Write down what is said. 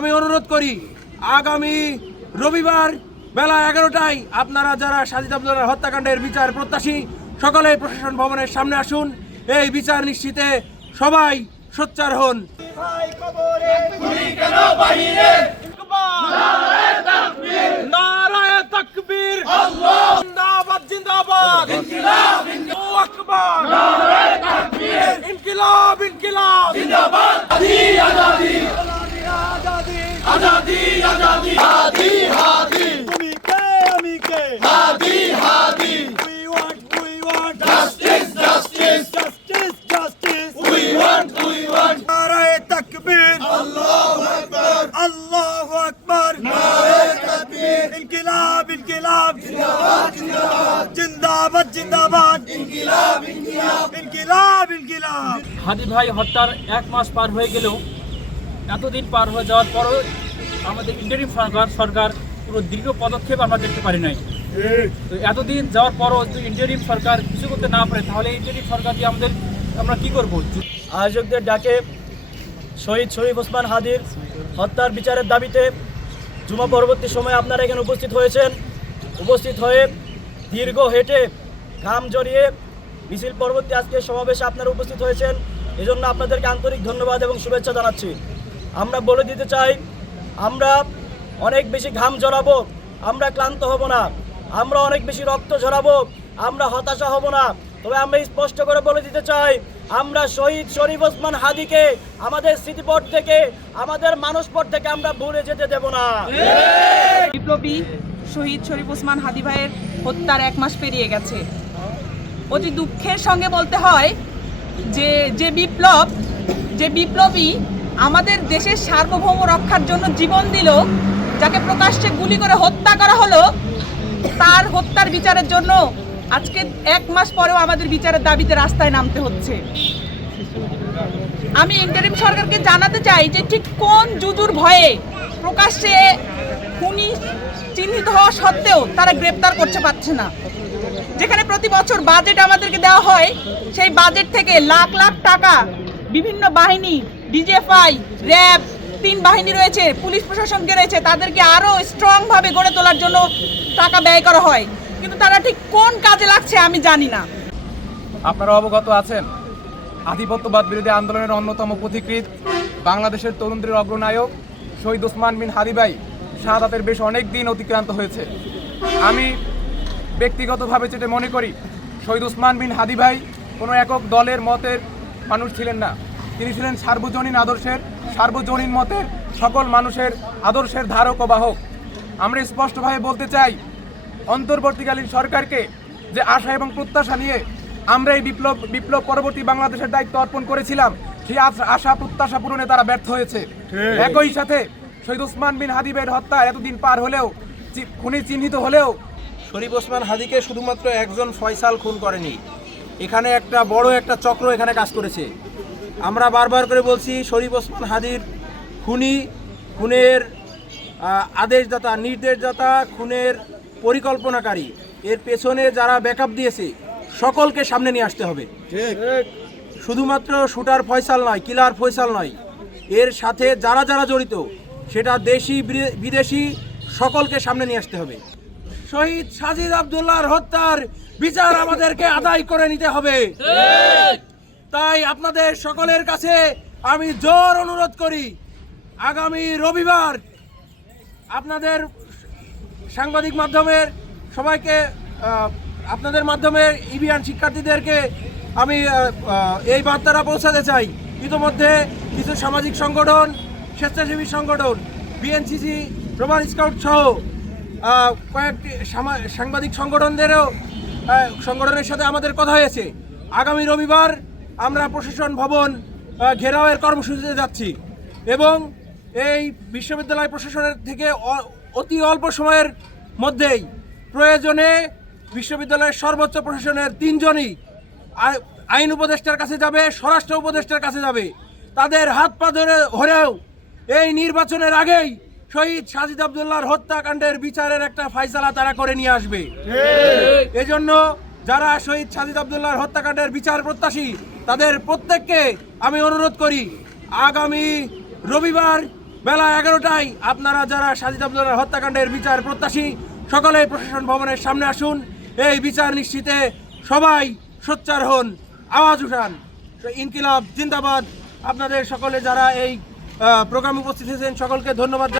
আমি অনুরোধ করি আগামী রবিবার বেলা 11টায় আপনারা যারা সাজিদ আব্দুল্লাহর হত্যাকাণ্ডের বিচার প্রত্যাশী সকলেই প্রশাসন ভবনের সামনে আসুন। এই বিচার নিশ্চিতে সবাই সোচ্চার হন। নারায়ে তাকবীর, জিন্দাবাদ জিন্দাবাদ, ইনকিলাব আল্লাহু আকবার, নারায়ে তাকবীর, ইনকিলাব ইনকিলাব জিন্দাবাদ, আজাদি আজাদি আজাদি আজাদি আজাদি হাদি তুমি কে আমি কে হাদি হাদি we want justice justice justice justice we want নারায়ে তাকবীর আল্লাহু আকবার আল্লাহু আকবার নারায়ে তাকবীর ইনকিলাব ইনকিলাব জিন্দাবাদ জিন্দাবাদ জিন্দাবাদ জিন্দাবাদ ইনকিলাব ইনকিলাব ইনকিলাব ইনকিলাব। হাদি ভাই হত্যার 1 মাস পার হয়ে গেলেও এতদিন পার হয়ে যাওয়ার পরও আমাদের ইন্টারিম সরকার পুরো দৃঢ় পদক্ষেপ আমরা দেখতে পারি নাই। তো এতদিন যাওয়ার পরও যদি ইন্টারিম সরকার কিছু করতে না পারে তাহলে ইন্টারিম সরকার দিয়ে আমরা কী করবো? আয়োজকদের ডাকে শহীদ শরীফ ওসমান হাদির হত্যার বিচারের দাবিতে জুমা পরবর্তী সময়ে আপনারা এখানে উপস্থিত হয়ে দীর্ঘ হেঁটে ঘাম জড়িয়ে মিছিল পরবর্তী আজকে সমাবেশে আপনারা উপস্থিত হয়েছেন। এজন্য আপনাদেরকে আন্তরিক ধন্যবাদ এবং শুভেচ্ছা জানাচ্ছি। আমরা বলে দিতে চাই, আমরা অনেক বেশি ঘাম ঝরাবো, আমরা ক্লান্ত হব না, আমরা অনেক বেশি রক্ত ঝরাবো, আমরা হতাশা হব না। তবে আমরা স্পষ্ট করে বলে দিতে চাই, আমরা শহীদ শরীফ ওসমান হাদিকে আমাদের স্মৃতিপট থেকে, আমাদের মানসপট থেকে আমরা ভুলে যেতে দেব না। বিপ্লবী শহীদ শরীফ ওসমান হাদি ভাইয়ের হত্যার 1 মাস পেরিয়ে গেছে। অতি দুঃখের সঙ্গে বলতে হয় যে বিপ্লবী আমাদের দেশের সার্বভৌম রক্ষার জন্য জীবন দিল, যাকে প্রকাশ্যে গুলি করে হত্যা করা হলো, তার হত্যার বিচারের জন্য আজকে 1 মাস পরেও আমাদের বিচারের দাবিতে রাস্তায় নামতে হচ্ছে। আমি ইন্টারিম সরকারকে জানাতে চাই যে ঠিক কোন জুজুর ভয়ে প্রকাশ্যে খুনি চিহ্নিত হওয়া সত্ত্বেও তারা গ্রেপ্তার করতে পারছে না। যেখানে প্রতি বছর বাজেট আমাদেরকে দেওয়া হয়, সেই বাজেট থেকে লাখ লাখ টাকা বিভিন্ন বাহিনী, ডিজিএফআই, র্যাব, 3 বাহিনী রয়েছে, পুলিশ প্রশাসনকে রয়েছে, তাদেরকে আরও স্ট্রংভাবে গড়ে তোলার জন্য টাকা ব্যয় করা হয়, কিন্তু তারা ঠিক কোন কাজে লাগছে আমি জানি না। আপনারা অবগত আছেন, আধিপত্যবাদ বিরোধী আন্দোলনের অন্যতম পথিকৃৎ বাংলাদেশের তরুণদের অগ্রনায়ক শহীদ ওসমান বিন হাদি ভাই শাহাদাতের বেশ অনেক দিন অতিক্রান্ত হয়েছে। আমি ব্যক্তিগতভাবে যেটা মনে করি, শহীদ ওসমান বিন হাদি ভাই কোনো একক দলের মতের মানুষ ছিলেন না। তিনি ছিলেন সার্বজনীন মতের সকল মানুষের আদর্শের ধারক ও বাহক। আমরা স্পষ্টভাবে বলতে চাই, অন্তর্বর্তীকালীন সরকারকে যে আশা এবং প্রত্যাশা নিয়ে আমরা এই বিপ্লব পরবর্তী বাংলাদেশের দায়িত্ব অর্পণ করেছিলাম, সেই আশা প্রত্যাশা পূরণে তারা ব্যর্থ হয়েছে। একই সাথে শহীদ ওসমান বিন হাদি ভাইয়ের হত্যা এতদিন পার হলেও, খুনি চিহ্নিত হলেও, শরীফ ওসমান হাদিকে শুধুমাত্র একজন ফয়সাল খুন করেনি, এখানে একটা বড় একটা চক্র এখানে কাজ করেছে। আমরা বারবার করে বলছি, শরীফ ওসমান হাদির খুনের আদেশদাতা, নির্দেশদাতা, খুনের পরিকল্পনাকারী, এর পেছনে যারা ব্যাকআপ দিয়েছে সকলকে সামনে নিয়ে আসতে হবে। শুধুমাত্র শুটার ফয়সাল নয়, কিলার ফয়সাল নয়, এর সাথে যারা যারা জড়িত সেটা দেশি বিদেশি সকলকে সামনে নিয়ে আসতে হবে। শহীদ সাজিদ আব্দুল্লাহর হত্যার বিচার আমাদেরকে আদায় করে নিতে হবে। তাই আপনাদের সকলের কাছে আমি জোর অনুরোধ করি, আগামী রবিবার আপনাদের সাংবাদিক মাধ্যমের সবাইকে, আপনাদের মাধ্যমে ইবিআন শিক্ষার্থীদেরকে আমি এই বার্তাটা পৌঁছাতে চাই। ইতিমধ্যে কিছু সামাজিক সংগঠন, স্বেচ্ছাসেবী সংগঠন, বিএনসিসি, রোভার স্কাউট সহ কয়েকটি সাংবাদিক সংগঠনের সাথে আমাদের কথা হয়েছে। আগামী রবিবার আমরা প্রশাসন ভবন ঘেরাওয়ের কর্মসূচিতে যাচ্ছি এবং এই বিশ্ববিদ্যালয় প্রশাসনের থেকে অতি অল্প সময়ের মধ্যেই প্রয়োজনে বিশ্ববিদ্যালয়ের সর্বোচ্চ প্রশাসনের 3 জনই আইন উপদেষ্টার কাছে যাবে, স্বরাষ্ট্র উপদেষ্টার কাছে যাবে। তাদের হাত পা ধরেও এই নির্বাচনের আগেই শহীদ সাজিদ আব্দুল্লাহর হত্যাকাণ্ডের বিচারের একটা ফয়সালা তারা করে নিয়ে আসবে। এজন্য যারা শহীদ সাজিদ আব্দুল্লাহর হত্যাকাণ্ডের বিচার প্রত্যাশী, তাদের প্রত্যেককে আমি অনুরোধ করি, আগামী রবিবার বেলা 11টায় আপনারা যারা সাজিদ আব্দুল্লাহর হত্যাকাণ্ডের বিচার প্রত্যাশী সকলেই প্রশাসন ভবনের সামনে আসুন। এই বিচার নিশ্চিতে সবাই সোচ্চার হন, আওয়াজ উঠান। ইনকিলাব জিন্দাবাদ। আপনাদের সকলে যারা এই প্রোগ্রামে উপস্থিত হয়েছেন সকলকে ধন্যবাদ।